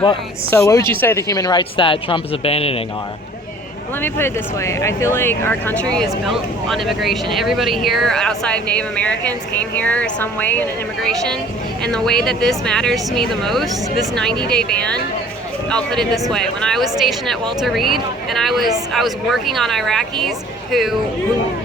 Well, so what would you say the human rights that Trump is abandoning are? Let me put it this way. I feel like our country is built on immigration. Everybody here outside of Native Americans came here some way in immigration. And the way that this matters to me the most, this 90-day ban, I'll put it this way. When I was stationed at Walter Reed and I was working on Iraqis who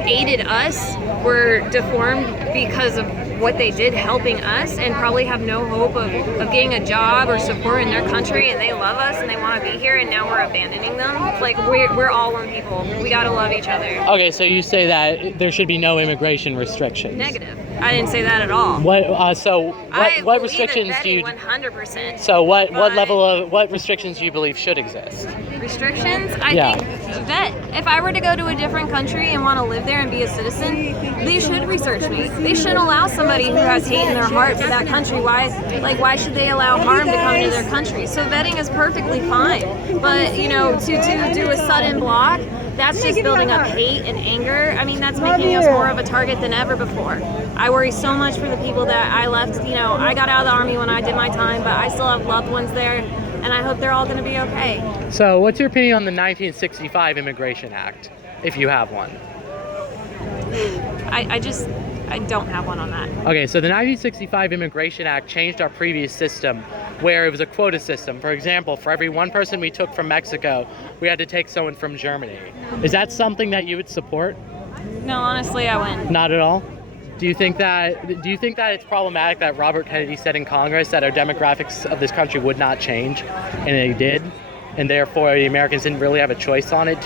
aided us, were deformed because of what they did helping us and probably have no hope of getting a job or support in their country, and they love us and they want to be here, and now we're abandoning them. Like, we're all one people. We gotta love each other. Okay, so you say that there should be no immigration restrictions. Negative. I didn't say that at all. What restrictions do you 100%. So what restrictions do you believe should exist? Restrictions? I think that if I were to go to a different country and want to live there and be a citizen, they should research me. They shouldn't allow somebody who has hate in their heart for that country. Why should they allow harm to come into their country? So vetting is perfectly fine. But, to do a sudden block, that's just building up hate and anger. I mean, that's making us more of a target than ever before. I worry so much for the people that I left. I got out of the Army when I did my time, but I still have loved ones there, and I hope they're all going to be okay. So what's your opinion on the 1965 Immigration Act, if you have one? I don't have one on that. Okay, so the 1965 Immigration Act changed our previous system where it was a quota system. For example, for every one person we took from Mexico, we had to take someone from Germany. Is that something that you would support? No, honestly, I wouldn't. Not at all? Do you think that it's problematic that Robert Kennedy said in Congress that our demographics of this country would not change, and they did, and therefore the Americans didn't really have a choice on it?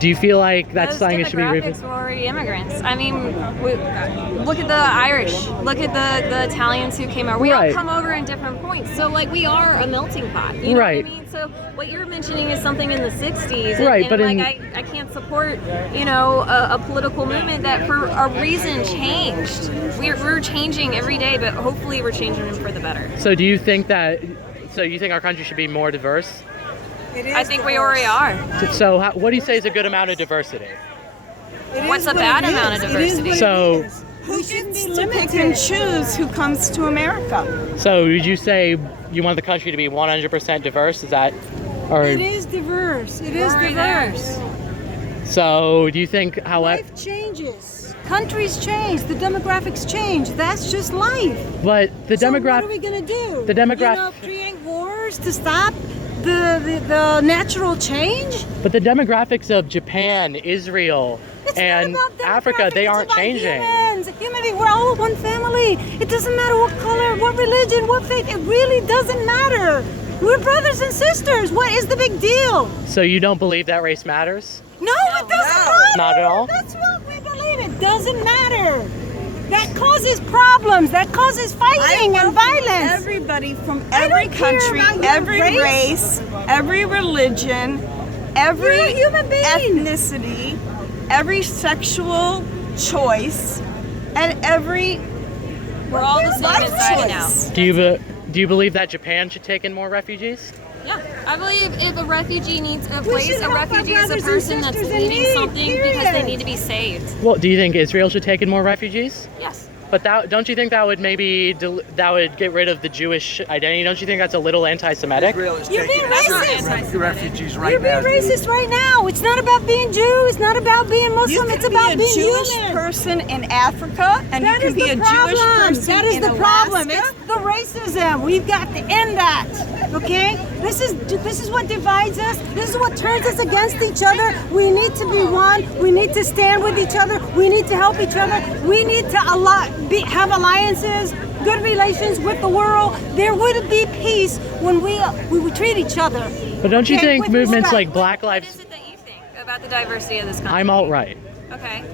Do you feel like that's something that should be revisited? Those demographics were already immigrants. I mean, look at the Irish. Look at the Italians who came over. We all come over in different points. So, we are a melting pot. You know what I mean? So, what you're mentioning is something in the 60s. And I can't support, a political movement that for a reason changed. We're changing every day, but hopefully we're changing them for the better. So, you think our country should be more diverse? I think we already are. So what do you say is a good amount of diversity? What's a bad amount of diversity? So who gets to pick and choose who comes to America? So would you say you want the country to be 100% diverse? Is that, or it is diverse. It is diverse. So do you think how life changes? Countries change. The demographics change. That's just life. But the demographic. What are we gonna do? The demographic. Create wars to stop the natural change? But the demographics of Japan, Israel, and Africa, they aren't changing. Humanity, we're all one family. It doesn't matter what color, what religion, what faith. It really doesn't matter. We're brothers and sisters. What is the big deal? So you don't believe that race matters? No, it doesn't matter. Not at all? That's what we believe. It doesn't matter. That causes problems. That causes fighting and violence. Everybody from every country, every race, every religion, every ethnicity, every sexual choice, and every we're all the same inside and out. Do you believe that Japan should take in more refugees? Yeah, I believe if a refugee needs a place, a refugee is a person that's needing something because they need to be saved. Well, do you think Israel should take in more refugees? Yes. But don't you think that would get rid of the Jewish identity? Don't you think that's a little anti-Semitic? You're being racist. Refugees right You're being racist right now. It's not about being Jew. It's not about being Muslim. It's about being human. You can be a Jewish person in Africa, and you can be a Jewish person That is in the problem. Alaska. It's the racism. We've got to end that. Okay? This is what divides us. This is what turns us against each other. We need to be one. We need to stand with each other. We need to help each other. We need to have alliances, good relations with the world. There would be peace when we would treat each other. But don't you think movements like Black Lives... What is it that you think about the diversity of this country? I'm alt-right. Okay.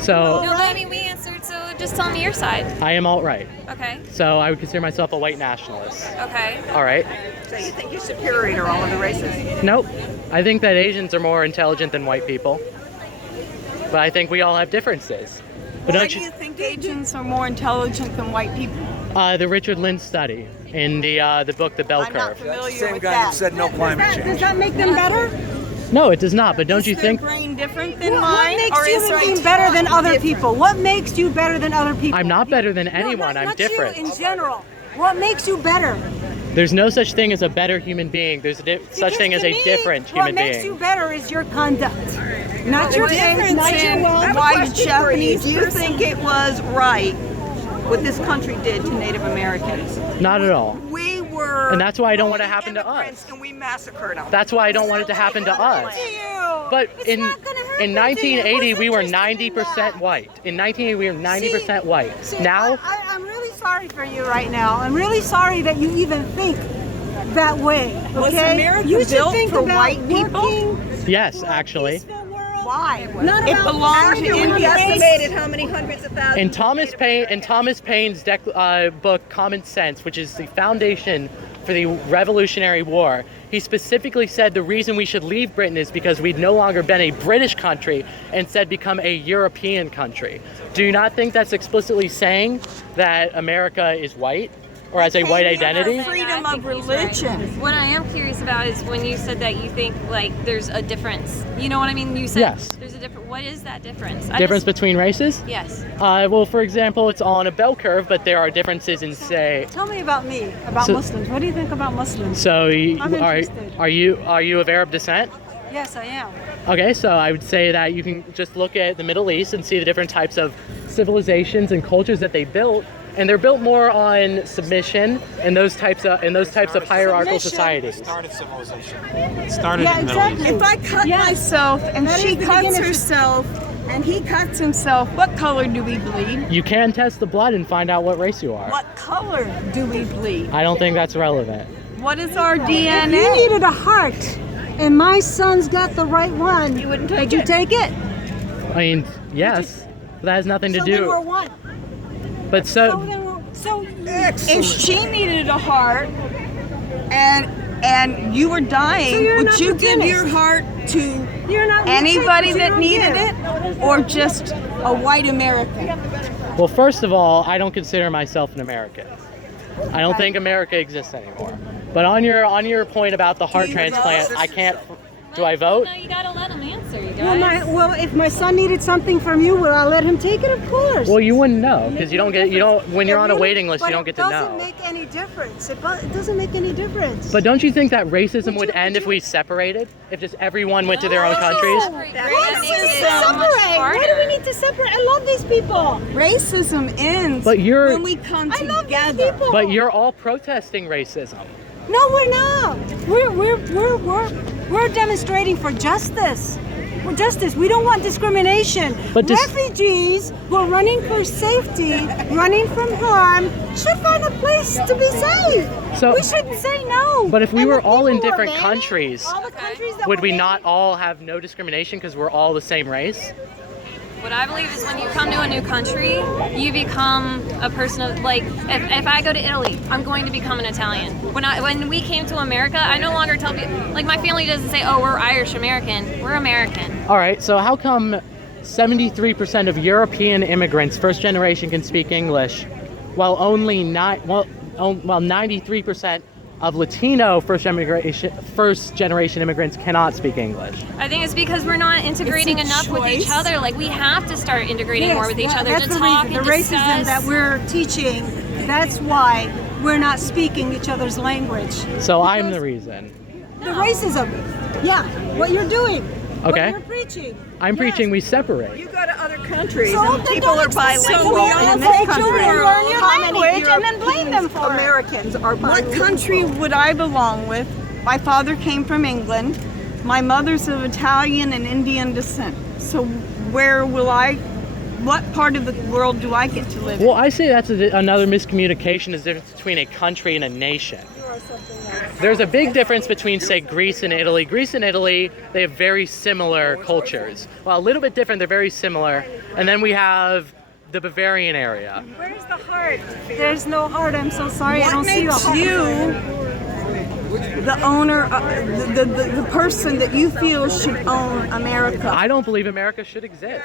So... No, I mean, we answered, so just tell me your side. I am alt-right. Okay. So I would consider myself a white nationalist. Okay. All right. So you think you're superior to all of the races? Nope. I think that Asians are more intelligent than white people. But I think we all have differences. But Why do you think Asians are more intelligent than white people? The Richard Lynn study in the book The Bell Curve. I'm not familiar Same with guy that. that said no climate change. Does that make them better? No, it does not. But don't you think... Is their brain different than What mine? makes or is you their better than other different? people? What makes you better than other people? I'm not better than No, anyone. I'm not different. you in general. What makes you better? There's no such thing as a better human being. There's such thing as a different human What makes being. you better is your conduct, not your faith, difference not your in wealth. white Japanese. Do you think it was right what this country did to Native Americans? Not at all. We were, And that's why I don't want it to really happen to immigrants, us. and we massacred them. That's why I don't want it to happen to us. But It's in not gonna happen in to you. 1980 What's we were interesting in 90% that? white. In 1980 we were 90% white. See, Now I'm really sorry for you right now. I'm really sorry that you even think that way. Okay? Was America you should built think for about white people? working yes, for a actually. peaceful world. Why? Not It about belonged to everyone India. race. Estimated how many hundreds of thousands. In Thomas Paine's book Common Sense, which is the foundation for the Revolutionary War, he specifically said the reason we should leave Britain is because we'd no longer been a British country, instead become a European country. Do you not think that's explicitly saying that America is white or has a white identity? Freedom I of think he's right. religion. What I am curious about is when you said that you think like there's a difference. You know what I mean? You said Yes. there's a different. What is that difference? Difference between races? Yes. Well, for example, it's on a bell curve, but there are differences in, say, Tell me about me, about So- Muslims. What do you think about Muslims? so I'm are interested. are you of Arab descent? Yes, I am. Okay, so I would say that you can just look at the Middle East and see the different types of civilizations and cultures that they built, and they're built more on submission and those types of hierarchical societies. Started civilization. It started Yeah, in the Middle East. exactly. If I cut Yes. myself and That she is the cuts beginning. herself and he cuts himself, what color do we bleed? You can test the blood and find out what race you are. What color do we bleed? I don't think that's relevant. What is our If DNA? you needed a heart, and my son's got the right one, You wouldn't take would you it. take it? I mean, yes, but that has nothing to So then we're do. one. But So so then we're, so If she needed a heart and you were dying, So you're an would you give opportunist. your heart to you're not anybody you take, but you that don't needed give. it or just a white American? well, first of all, I don't consider myself an American. I don't think America exists anymore. But on your point about the heart you transplant, vote? I can't. Do I vote? No, you gotta let them answer, you Well, guys. well, if my son needed something from you, would I let him take it? Of course. Well, you wouldn't know because you don't when you're It on a really- waiting list, but you don't get to It doesn't know. make any difference. It doesn't make any difference. But don't you think that racism Would would you- end would if we separated? If just everyone went to their own No, countries? separate That race makes makes it it so so much separate. Why do we harder. need to separate? I love these people. Racism ends But you're- when we come I love these together. people. But you're all protesting racism. No, we're not. We're demonstrating for justice. For justice. We don't want discrimination. But refugees who are running for safety, running from harm, should find a place to be safe. So- we shouldn't say no. But if we And were the all in people who are different banning, countries, all the countries that would were we banning- not all have no discrimination because we're all the same race? What I believe is when you come to a new country, you become a person of like. If I go to Italy, I'm going to become an Italian. When we came to America, I no longer tell people like my family doesn't say, "Oh, we're Irish American." We're American. All right, so how come 73% of European immigrants, first generation, can speak English, while only 93% of Latino first generation immigrants cannot speak English? I think it's because we're not integrating It's a enough with each choice. other. Like we have to start integrating more with each other That's to the talk reason, and the racism discuss. that we're teaching. That's why we're not speaking each other's language. So I'm the reason. The racism. Yeah, what you're doing. Okay. What you're preaching. I'm Yes. preaching we separate. You go to other countries So and then people don't are expect bilingual. we all And in take this children country, and learn your how many language and then blame them Europeans, for it. Americans are bilingual. What country would I belong with? My father came from England. My mother's of Italian and Indian descent. So where will I? What part of the world do I get to live in? Well, I say that's another miscommunication is the difference between a country and a nation. There's a big difference between, say, Greece and Italy. Greece and Italy, they have very similar cultures. Well, a little bit different, they're very similar. And then we have the Bavarian area. Where's the heart? There's no heart. I'm so sorry. I What don't see the makes heart. you the owner, the person that you feel should own America? I don't believe America should exist.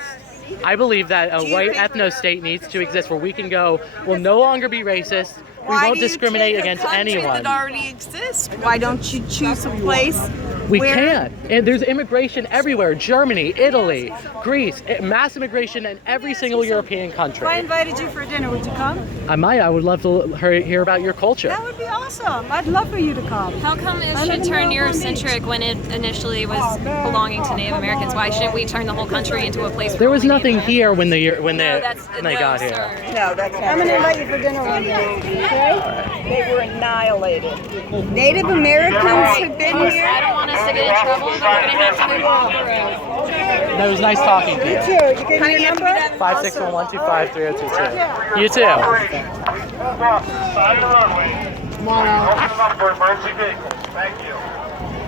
I believe that a white ethno state needs to exist where we can go, we'll no longer be racist, Why won't do you discriminate take a against country anyone. that already exists? Why don't you choose a place We where can't. And there's immigration everywhere. Germany, Italy, Greece, mass immigration in every single European country. If I invited you for dinner, would you come? I might. I would love to hear about your culture. That would be awesome. I'd love for you to come. How come it should turn Eurocentric when it initially was belonging to Native Americans? Why shouldn't we turn the whole country into a place? There was nothing here when they No, that's got here. sir. No, that's not I'm gonna true. invite you for dinner one day. Okay? They were annihilated. Native Americans have been I here. don't want us to get in trouble, but we're gonna have to move off the road. That was nice talking to you. You too. You gave me your number? 561-125-3022. You too. Side of the runway. Come on out. Open up for emergency vehicles. Thank you.